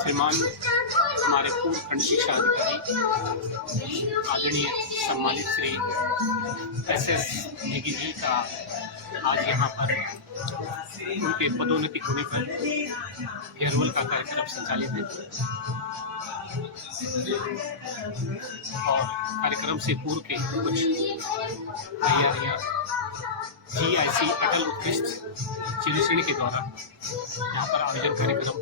श्रीमान हमारे पूर्व खंड शिक्षा अधिकारी आदरणीय सम्मानित श्री SS नेगी जी का आज यहाँ पर उनके पदोन्नति होने पर फेयरवेल का कार्यक्रम संचालित है और कार्यक्रम से पूर्व के कुछ तैयारियाँ GIC अटल उत्कृष्ट चिली श्रेणी के द्वारा यहाँ पर आयोजन कार्यक्रम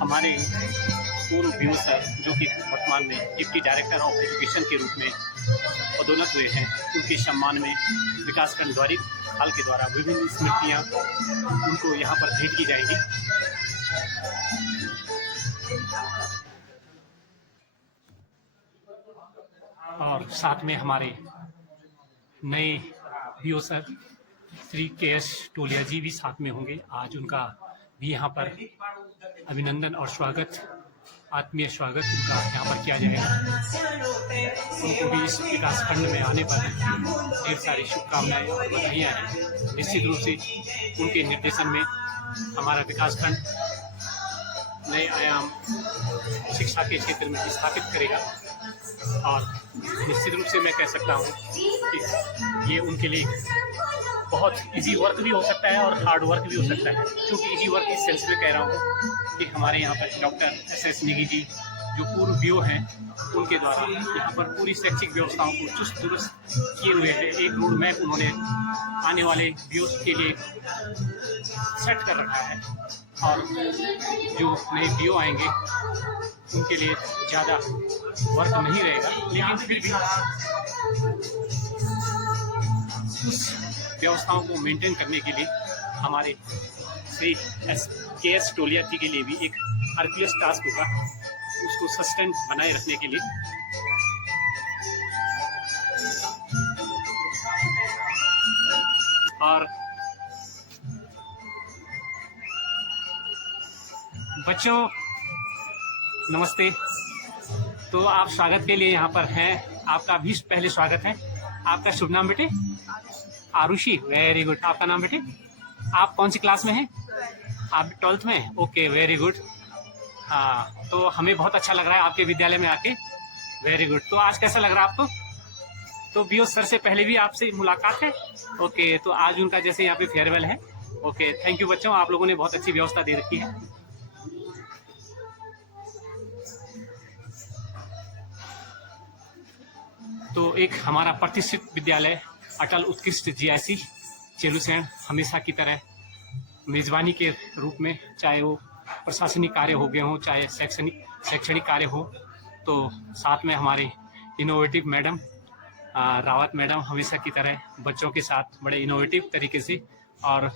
हमारे पूर्व BO सर जो कि वर्तमान में डिप्टी डायरेक्टर ऑफ एजुकेशन के रूप में पदोन्नत हुए हैं, उनके सम्मान में विकासखंड द्वारिक हाल के द्वारा विभिन्न स्मृतियाँ उनको यहाँ पर भेंट की जाएंगी। और साथ में हमारे नए BO सर श्री KS टोलिया जी भी साथ में होंगे। आज उनका भी यहाँ पर अभिनंदन और स्वागत, आत्मीय स्वागत उनका यहाँ पर किया जाएगा। उनको भी इस विकास खंड में आने पर ढेर सारी शुभकामनाएं और बधाइयाँ हैं। निश्चित रूप से उनके निर्देशन में हमारा विकास खंड नए आयाम शिक्षा के क्षेत्र में स्थापित करेगा और निश्चित रूप से मैं कह सकता हूँ कि ये उनके लिए बहुत इजी वर्क भी हो सकता है और हार्ड वर्क भी हो सकता है। क्योंकि इजी वर्क इस सेंस में कह रहा हूँ कि हमारे यहाँ पर डॉक्टर SS नेगी जी जो पूर्व BO हैं, उनके द्वारा यहाँ पर पूरी शैक्षिक व्यवस्थाओं को चुस्त दुरुस्त किए हुए हैं। एक रोड मैप उन्होंने आने वाले BOs के लिए सेट कर रखा है और जो नए BO आएंगे उनके लिए ज़्यादा वर्क नहीं रहेगा, लेकिन फिर भी उस व्यवस्थाओं को मेंटेन करने के लिए हमारे श्री KS टोलिया जी के लिए भी एक RPS टास्क होगा, उसको सस्टेन बनाए रखने के लिए। और बच्चों नमस्ते। तो आप स्वागत के लिए यहाँ पर हैं, आपका भी पहले स्वागत है। आपका शुभ नाम बेटे? Arushi, very good. आपका नाम बेटे? आप कौन सी क्लास में हैं? आप 12th में? Okay, very good. हाँ, तो हमें बहुत अच्छा लग रहा है आपके विद्यालय में आके। Very good. तो आज कैसा लग रहा है आपको? तो BO सर से पहले भी आपसे मुलाकात है? ओके, तो आज उनका जैसे यहाँ पे फेयरवेल है। ओके, थैंक यू बच्चों, आप लोगों ने बहुत अच्छी व्यवस्था दे रखी है। तो एक हमारा प्रतिष्ठित विद्यालय अटल उत्कृष्ट GIC चेलुसेण हमेशा की तरह मेजबानी के रूप में, चाहे वो प्रशासनिक कार्य हो गए हों, चाहे शैक्षणिक कार्य हो, तो साथ में हमारे इनोवेटिव मैडम रावत मैडम हमेशा की तरह बच्चों के साथ बड़े इनोवेटिव तरीके से और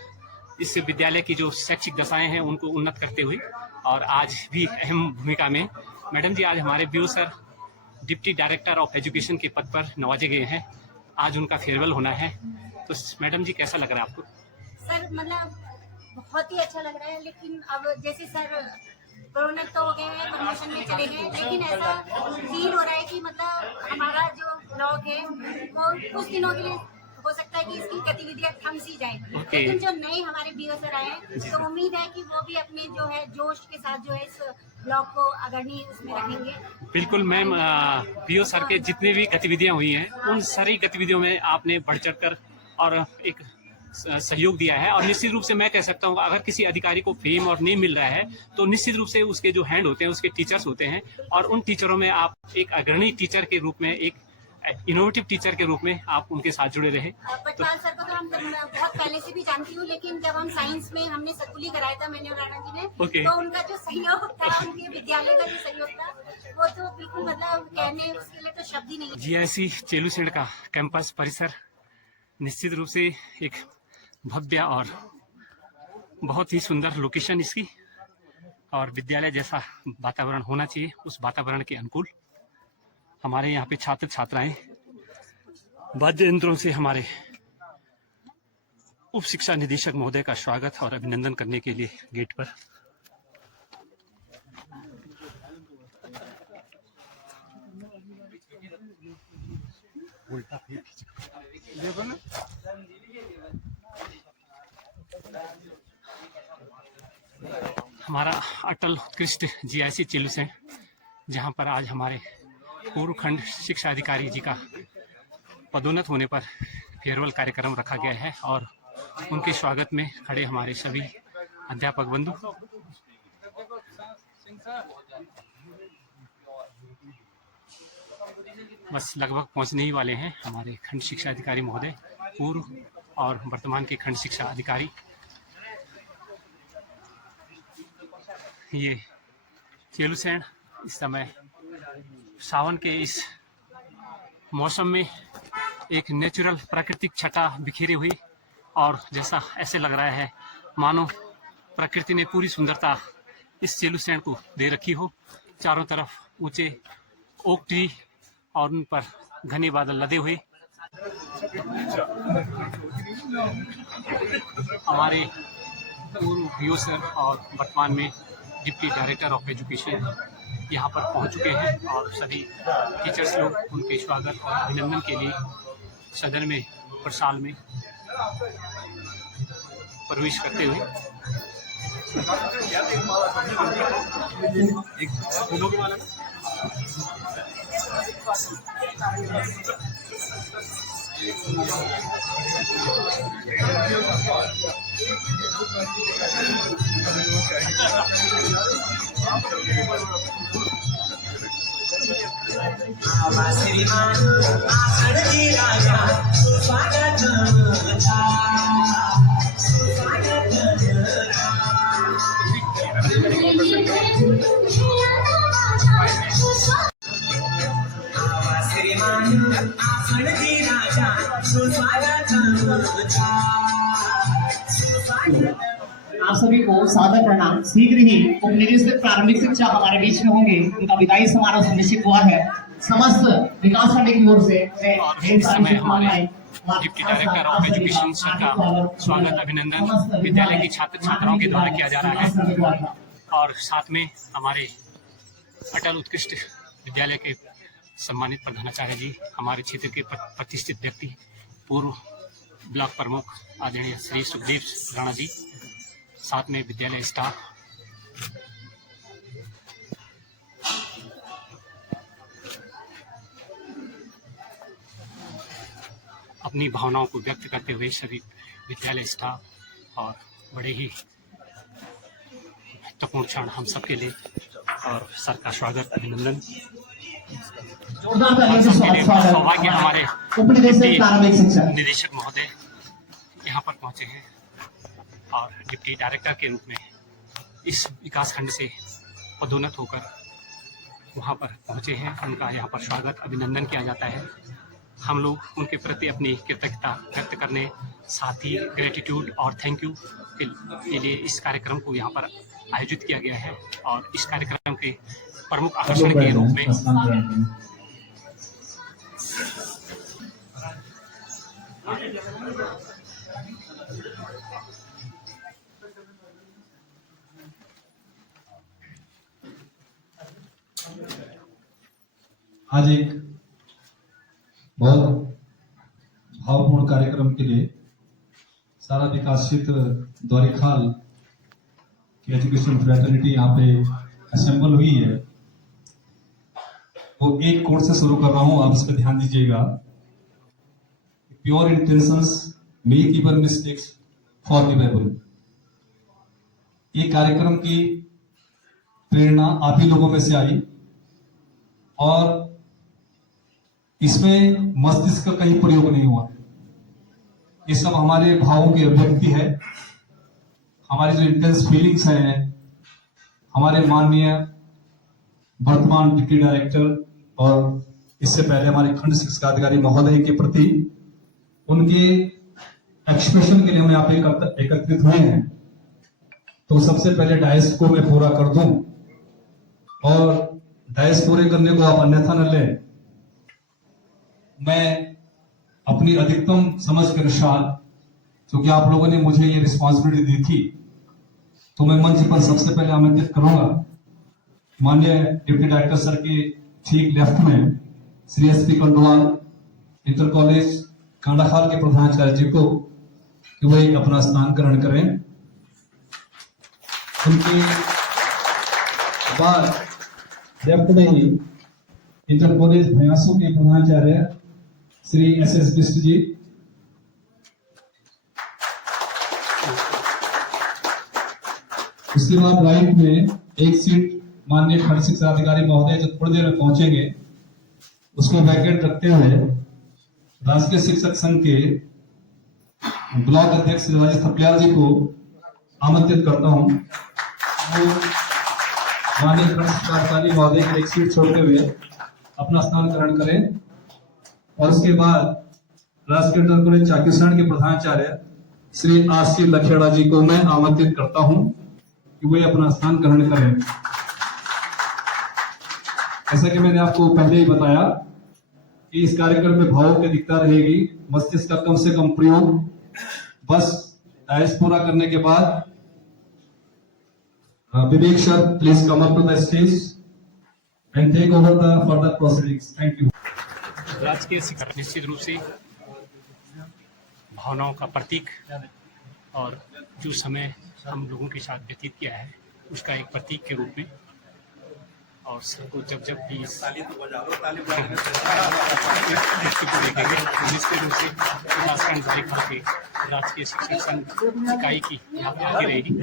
इस विद्यालय की जो शैक्षिक दशाएं हैं उनको उन्नत करते हुए और आज भी अहम भूमिका में मैडम जी आज हमारे BO sir deputy director of education के पद पर नवाजे गए हैं। आज उनका फेयरवेल होना है। तो मैडम जी कैसा लग रहा है आपको? सर मतलब बहुत ही अच्छा लग रहा है, लेकिन अब जैसे सर प्रोन्नत तो हो गए हैं, प्रमोशन में चले गए, लेकिन ऐसा फील हो रहा है कि मतलब हमारा जो ब्लॉक है वो कुछ दिनों के लिए हो सकता है कि इसकी गतिविधियां थम सी जाए। लेकिन जो नए हमारे BO सर आए हैं तो उम्मीद है कि वो भी अपने जो है जोश के साथ जो है इस ब्लॉक को अग्रणी उसमें रखेंगे। बिल्कुल मैम, BO सर के जितने भी गतिविधियां हुई हैं उन सारी गतिविधियों में आपने बढ़ चढ़ कर और एक सहयोग दिया है। और निश्चित रूप से मैं कह सकता हूँ अगर किसी अधिकारी को फेम और नेम मिल रहा है तो निश्चित रूप से उसके जो हैंड होते हैं उसके टीचर्स होते हैं और उन टीचरों में आप एक अग्रणी टीचर के रूप में, एक इनोवेटिव टीचर के रूप में आप उनके साथ जुड़े रहे। पटवाल सर को तो हम बहुत पहले से भी जानती हूँ, लेकिन जब हम साइंस में हमने स्कूली कराया था मैंने और राणा जी ने, तो उनका जो सहयोग था, उनके विद्यालय का जो सहयोग था, वो तो बिल्कुल मतलब कहने उसके लिए तो शब्द ही नहीं। GIC चेलुसेण का कैंपस परिसर निश्चित रूप से एक भव्य और बहुत ही सुंदर लोकेशन इसकी और विद्यालय जैसा वातावरण होना चाहिए, उस वातावरण के अनुकूल हमारे यहाँ पे छात्र छात्राएं वाद्य यंत्रों से हमारे उप शिक्षा निदेशक महोदय का स्वागत और अभिनंदन करने के लिए गेट पर हमारा अटल उत्कृष्ट जीआईसी चिल्लू से, जहां पर आज हमारे पूर्व खंड शिक्षा अधिकारी जी का पदोन्नत होने पर फेयरवेल कार्यक्रम रखा गया है और उनके स्वागत में खड़े हमारे सभी अध्यापक बंधु। बस लगभग पहुंचने ही वाले हैं हमारे खंड शिक्षा अधिकारी महोदय, पूर्व और वर्तमान के खंड शिक्षा अधिकारी। ये चेलूसैंण इस समय सावन के इस मौसम में एक नेचुरल प्राकृतिक छटा बिखेरी हुई, और जैसा ऐसे लग रहा है मानो प्रकृति ने पूरी सुंदरता इस चेलूसैंण को दे रखी हो। चारों तरफ ऊंचे ओक ट्री और उन पर घने बादल लदे हुए। हमारे पूर्व वीओ सर और वर्तमान में डिप्टी डायरेक्टर ऑफ एजुकेशन यहाँ पर पहुँच चुके हैं और सभी टीचर्स लोग उनके स्वागत और अभिनंदन के लिए सदन में प्रसाल में प्रवेश करते हुए। आप सभी को सादर प्रणाम। शीघ्र ही उपनिदेशक प्रारंभिक शिक्षा हमारे बीच में होंगे, उनका विदाई समारोह सुनिश्चित हुआ है। समस्त विकास खंड की ओर से deputy director of education sir का स्वागत अभिनंदन विद्यालय की छात्र छात्राओं के द्वारा किया जा रहा है, और साथ में हमारे अटल उत्कृष्ट विद्यालय के सम्मानित प्रधानाचार्य जी, हमारे क्षेत्र के प्रतिष्ठित व्यक्ति, पूर्व ब्लॉक प्रमुख आदरणीय श्री सुखदेव राणा जी, साथ में विद्यालय स्टाफ, अपनी भावनाओं को व्यक्त करते हुए सभी विद्यालय स्टाफ, और बड़े ही महत्वपूर्ण क्षण हम सबके लिए, और सर का स्वागत अभिनंदन। सौभाग्य हमारे निदेशक महोदय यहाँ पर पहुँचे हैं और डिप्टी डायरेक्टर के रूप में इस विकास खंड से पदोन्नत होकर वहाँ पर पहुँचे हैं। उनका यहाँ पर स्वागत अभिनंदन किया जाता है। हम लोग उनके प्रति अपनी कृतज्ञता व्यक्त करने, साथ ही ग्रेटिट्यूड और थैंक यू के लिए इस कार्यक्रम को यहाँ पर आयोजित किया गया है, और इस कार्यक्रम के प्रमुख आकर्षण के रूप में आज एक बहुत भावपूर्ण कार्यक्रम के लिए सारा विकास क्षेत्र द्वारिखाल की एजुकेशन फ्रेटर्निटी यहाँ पे असेंबल हुई है। वो एक कोड से शुरू कर रहा हूं, आप इस पर ध्यान दीजिएगा। Pure intentions make even mistakes forgivable. ये कार्यक्रम की प्रेरणा आप ही लोगों में से आई, और इसमें मस्तिष्क का कहीं प्रयोग नहीं हुआ। ये सब हमारे भावों की अभिव्यक्ति है, हमारी जो इंटेंस फीलिंग्स हैं। हमारे माननीय वर्तमान डिप्टी डायरेक्टर और इससे पहले हमारे खंड शिक्षा अधिकारी महोदय के प्रति उनके एक्सप्रेशन के लिए हम यहाँ पे एकत्रित हुए हैं। तो सबसे पहले डायस को मैं पूरा कर दूं, और डायस पूरे करने को आप अन्यथा न लें। मैं अपनी अधिकतम समझ के अनुसार, क्योंकि आप लोगों ने मुझे ये रिस्पॉन्सिबिलिटी दी थी, तो मैं मंच पर सबसे पहले आमंत्रित करूंगा माननीय डिप्टी डायरेक्टर सर के ठीक लेफ्ट में Shri SP Kandwal, inter college Kandakhal के प्रधानाचार्य जी को कि वे अपना स्नान ग्रहण करें। उनके बाद लेफ्ट में ही इंटर कॉलेज भयासू के प्रधानाचार्य श्री एस बिष्ट जी, उसके बाद राइट में एक सीट माननीय खंड शिक्षा अधिकारी महोदय जो थोड़ी देर में पहुंचेंगे, उसको वैकेंट रखते हुए राष्ट्रीय शिक्षक संघ के ब्लॉक अध्यक्ष श्री राजेश थपलियाल जी को आमंत्रित करता हूं। वो माननीय खंड शिक्षा अधिकारी महोदय की एक सीट छोड़ते हुए अपना स्नान ग्रहण करें और उसके बाद राष्ट्रीय इंटर कॉलेज चाकिसरण के प्रधानाचार्य श्री आरसी लखेड़ा जी को मैं आमंत्रित करता हूं कि वे अपना स्थान ग्रहण करें। जैसा कि मैंने आपको पहले ही बताया कि इस कार्यक्रम में भावों की अधिकता रहेगी, मस्तिष्क का कम से कम प्रयोग। बस डायस पूरा करने के बाद Vivek sir please come up to the stage and take over the further proceedings. Thank you. राजकीय शिक्षा निश्चित रूप से भावनाओं का प्रतीक और जो समय हम लोगों के साथ व्यतीत किया है उसका एक प्रतीक के रूप में, और सबको जब भी देखेंगे तो निश्चित रूप से विकासखंड जायखाल के राजकीय शिक्षक संघ इकाई की यहाँ पे आगे रहेगी।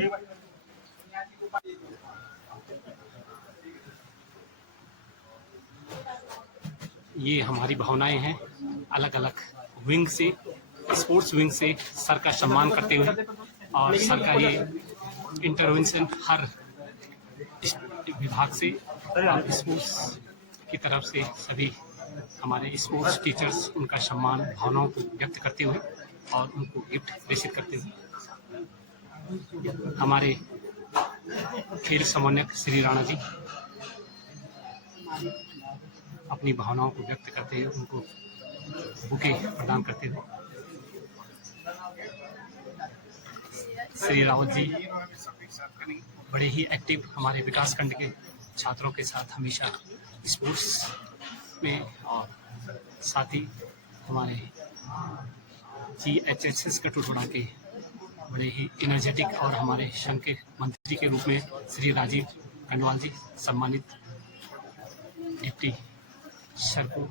ये हमारी भावनाएं हैं, अलग अलग विंग से, स्पोर्ट्स विंग से सर का सम्मान करते हुए, और सर का ये इंटरवेंशन हर विभाग से और स्पोर्ट्स की तरफ से सभी हमारे स्पोर्ट्स टीचर्स उनका सम्मान भावनाओं को व्यक्त करते हुए और उनको गिफ्ट प्रेषित करते हुए, हमारे खेल समन्वयक श्री राणा जी अपनी भावनाओं को व्यक्त करते हुए उनको बुके प्रदान करते हुए, श्री रावत जी बड़े ही एक्टिव हमारे विकास खंड के छात्रों के साथ हमेशा स्पोर्ट्स में, और साथ ही हमारे GHSS कटुटोड़ा के बड़े ही एनर्जेटिक और हमारे संघ के मंत्री के रूप में श्री राजीव खंडवाल जी सम्मानित डिप्टी सर को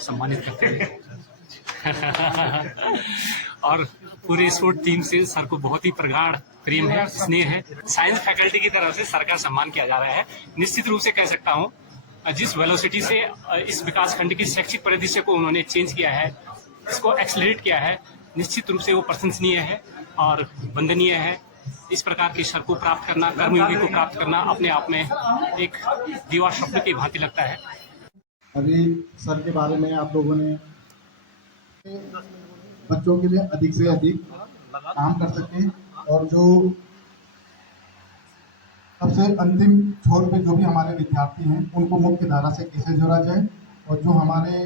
सम्मानित करते हैं और पूरे स्पोर्ट टीम से सर को बहुत ही प्रगाढ़ प्रेम है, स्नेह है। साइंस फैकल्टी की तरफ से सर का सम्मान किया जा रहा है। निश्चित रूप से कह सकता हूँ जिस वेलोसिटी से इस विकास खंड की शैक्षिक परिदृश्य को उन्होंने चेंज किया है, इसको एक्सलरेट किया है, निश्चित रूप से वो प्रशंसनीय है और वंदनीय है। इस प्रकार के सर को प्राप्त करना, कर्मयोगी को प्राप्त करना अपने आप में एक दीवा स्वप्न की भांति लगता है। अभी सर के बारे में आप लोगों ने बच्चों के लिए अधिक से अधिक काम कर सके और जो सबसे अंतिम छोर पे जो भी हमारे विद्यार्थी हैं उनको मुख्य धारा से कैसे जोड़ा जाए और जो हमारे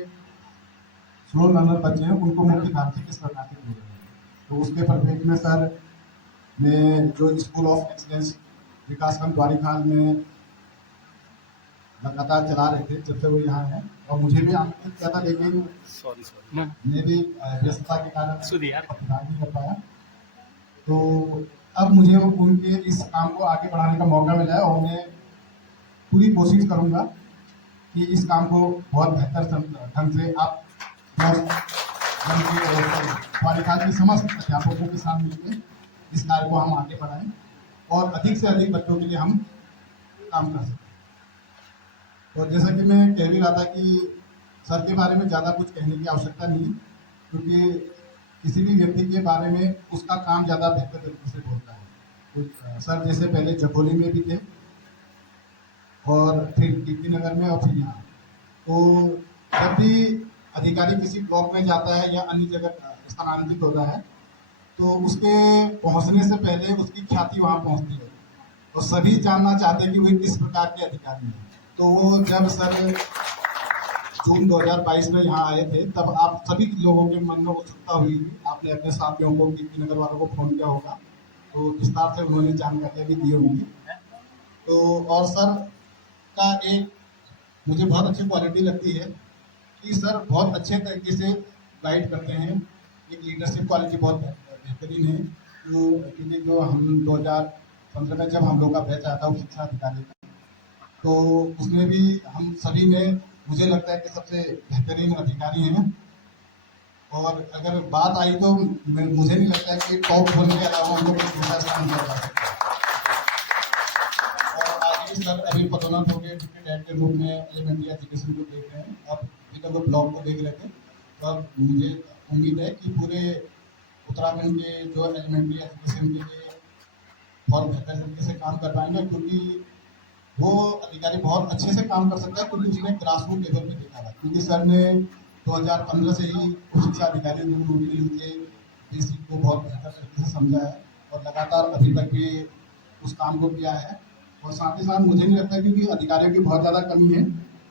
स्लो लर्नर बच्चे हैं उनको मुख्य धारा से किस प्रकार से जोड़ा जाए। तो उसके परिप्रेक्ष्य में सर ने जो स्कूल ऑफ एक्सीलेंस विकासखंड द्वारिखाल में लगातार चला रहे थे जब से वो यहाँ है, और मुझे भी आमंत्रित किया था लेकिन मेरी व्यस्तता के कारण प्रदान नहीं कर पाया। तो अब मुझे उनके इस काम को आगे बढ़ाने का मौका मिला है और मैं पूरी कोशिश करूंगा कि इस काम को बहुत बेहतर ढंग से आप द्वारिखाल के समस्त अध्यापकों के साथ मिलकर इस कार्य को हम आगे बढ़ाएं और अधिक से अधिक बच्चों के लिए हम काम कर सकें। और जैसा कि मैं कह भी रहा था कि सर के बारे में ज़्यादा कुछ कहने की आवश्यकता नहीं है, क्योंकि किसी भी व्यक्ति के बारे में उसका काम ज़्यादा बेहतर तरीके से बोलता है। तो सर जैसे पहले जखोली में भी थे और फिर कीर्तिनगर में और फिर यहाँ, तो जब भी अधिकारी किसी ब्लॉक में जाता है या अन्य जगह स्थानांतरित होता है तो उसके पहुँचने से पहले उसकी ख्याति वहाँ पहुँचती है और सभी जानना चाहते हैं कि वे किस प्रकार के अधिकारी हैं। तो वो जब सर जून 2022 में यहाँ आए थे तब आप सभी लोगों के मन में उत्सुकता हुई थी। आपने अपने साथियों को, कीर्तिनगर वालों को फोन किया होगा, तो विस्तार से उन्होंने जानकारियाँ भी दी होंगी। तो और सर का एक मुझे बहुत अच्छी क्वालिटी लगती है कि सर बहुत अच्छे तरीके से गाइड करते हैं, एक लीडरशिप क्वालिटी बहुत बेहतरीन है। तो क्योंकि जो हम 2015 में जब हम लोग का बैच आया था उप शिक्षा अधिकारी का, तो उसमें भी हम सभी में मुझे लगता है कि सबसे बेहतरीन अधिकारी हैं। और अगर बात आई तो मुझे नहीं लगता है कि टॉप होने के अलावा हम लोग को दूसरा स्थान दिया जा सकता है। और आगे भी सर अभी पदोन्नत हो गए, डिप्टी हेड के रूप में एलिमेंट्री एजुकेशन को देख रहे हैं, अब अभी तक वो ब्लॉक को देख रहे थे। तो अब मुझे उम्मीद है कि पूरे उत्तराखंड के जो एलिमेंट्री एजुकेशन के लिए बहुत बेहतर तरीके से काम कर पाएंगे, क्योंकि वो अधिकारी बहुत अच्छे से काम कर सकता है, क्योंकि उसने ग्रास रूट लेवल पे देखा था। क्योंकि सर ने 2015 से ही उप शिक्षा अधिकारी के बेसिक को बहुत बेहतर तरीके से समझा है और लगातार अभी तक भी उस काम को किया है। और साथ ही साथ मुझे नहीं लगता, क्योंकि अधिकारियों की बहुत ज़्यादा कमी है,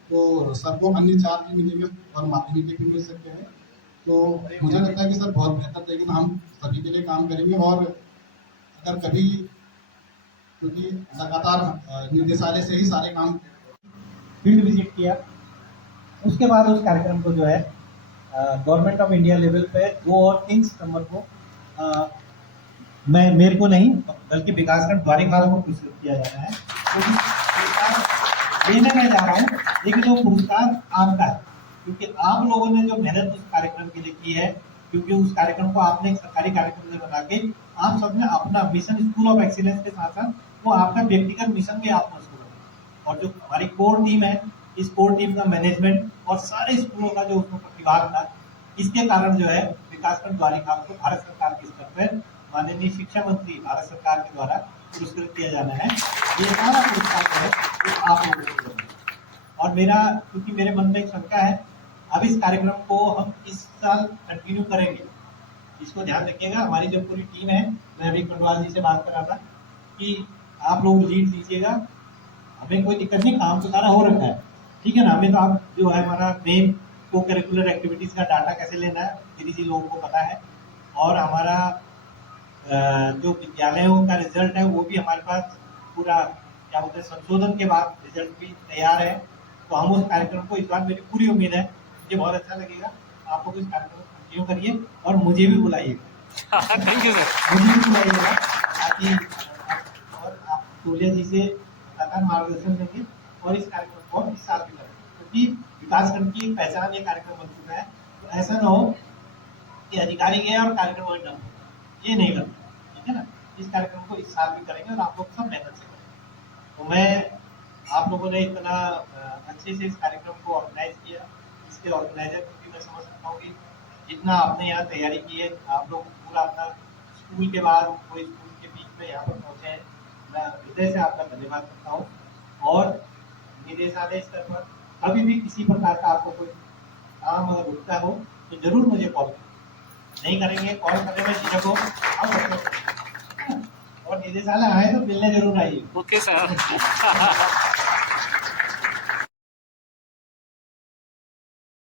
तो सबको अन्य चार्ज भी मिलेंगे और माध्यमिक भी मिल सकते हैं। तो मुझे लगता है कि सर बहुत बेहतर तरीके से हम सभी के लिए काम करेंगे। और अगर कभी, क्योंकि लगातार निदेशालय से ही सारे काम फील्ड विजिट किया, उसके बाद उस कार्यक्रम को जो है गवर्नमेंट ऑफ इंडिया लेवल पे 2 और 3 सितंबर को मेरे को नहीं बल्कि विकासखंड द्वारिका को पुरस्कृत किया जा रहा है। तो पुरस्कार लेने में जा रहा हूँ, लेकिन वो पुरस्कार आपका है, क्योंकि आप लोगों ने जो मेहनत उस कार्यक्रम के लिए की है, क्योंकि उस कार्यक्रम को आपने एक सरकारी कार्यक्रम में बना के आप सबने अपना मिशन स्कूल ऑफ एक्सीलेंस के साथ साथ वो आपका व्यक्तिगत मिशन भी आप शुरू करें। और जो हमारी कोर टीम है, इस कोर टीम का मैनेजमेंट और सारे स्कूलों का जो उसमें प्रतिभाग था, इसके कारण जो है विकासखंड द्वारिका को भारत सरकार के स्तर पर माननीय शिक्षा मंत्री भारत सरकार के द्वारा पुरस्कृत किया जाना है। ये सारा पुरस्कार जो है वो आप लोगों को देना है। और मेरा, क्योंकि मेरे मन में एक शंका है, अब इस कार्यक्रम को हम इस साल कंटिन्यू करेंगे, इसको ध्यान रखिएगा। हमारी जो पूरी टीम है, मैं अभी कंडवाल जी से बात कर रहा था कि आप लोग लीड दीजिएगा, हमें कोई दिक्कत नहीं, काम तो सारा हो रखा है, ठीक है ना। हमें तो आप जो है हमारा मेन को करिकुलर एक्टिविटीज़ का डाटा कैसे लेना है दीदी जी लोगों को पता है, और हमारा जो विद्यालयों का रिजल्ट है वो भी हमारे पास पूरा क्या बोलते हैं संशोधन के बाद रिजल्ट भी तैयार है। तो हम उस कार्यक्रम को, इस बार मेरी पूरी उम्मीद है, मुझे बहुत अच्छा लगेगा, आप लोग इस कार्यक्रम को कंटिन्यू करिए और मुझे भी बुलाइएगा। Thank you sir. मुझे भी बुलाइएगा ताकि और आप टोलिया जी से लगातार मार्गदर्शन देंगे और इस कार्यक्रम को इस साल भी करें, क्योंकि विकासखंड की पहचान ये कार्यक्रम बन चुका है। तो ऐसा ना हो कि अधिकारी गए और कार्यक्रम वही डन हो, ये नहीं करना, ठीक है ना। इस कार्यक्रम को इस साल भी करेंगे और आप लोग सब मेहनत से करेंगे। तो मैं, आप लोगों ने इतना अच्छे से इस कार्यक्रम को ऑर्गेनाइज किया, इसके ऑर्गेनाइजर को भी मैं समझ सकता हूँ कि जितना आपने यहाँ तैयारी की है, आप लोग पूरा अपना स्कूल के बाद कोई स्कूल के बीच में यहाँ पर पहुँचे हैं, मैं हृदय से आपका धन्यवाद करता हूँ। और निदेशालय स्तर पर कभी भी किसी प्रकार का आपको कोई काम अगर रुकता हो तो जरूर मुझे कॉल करें, नहीं करेंगे कॉल करने में झिझक हो आप, और निदेशालय आए तो मिलने जरूर आइए। Okay sir.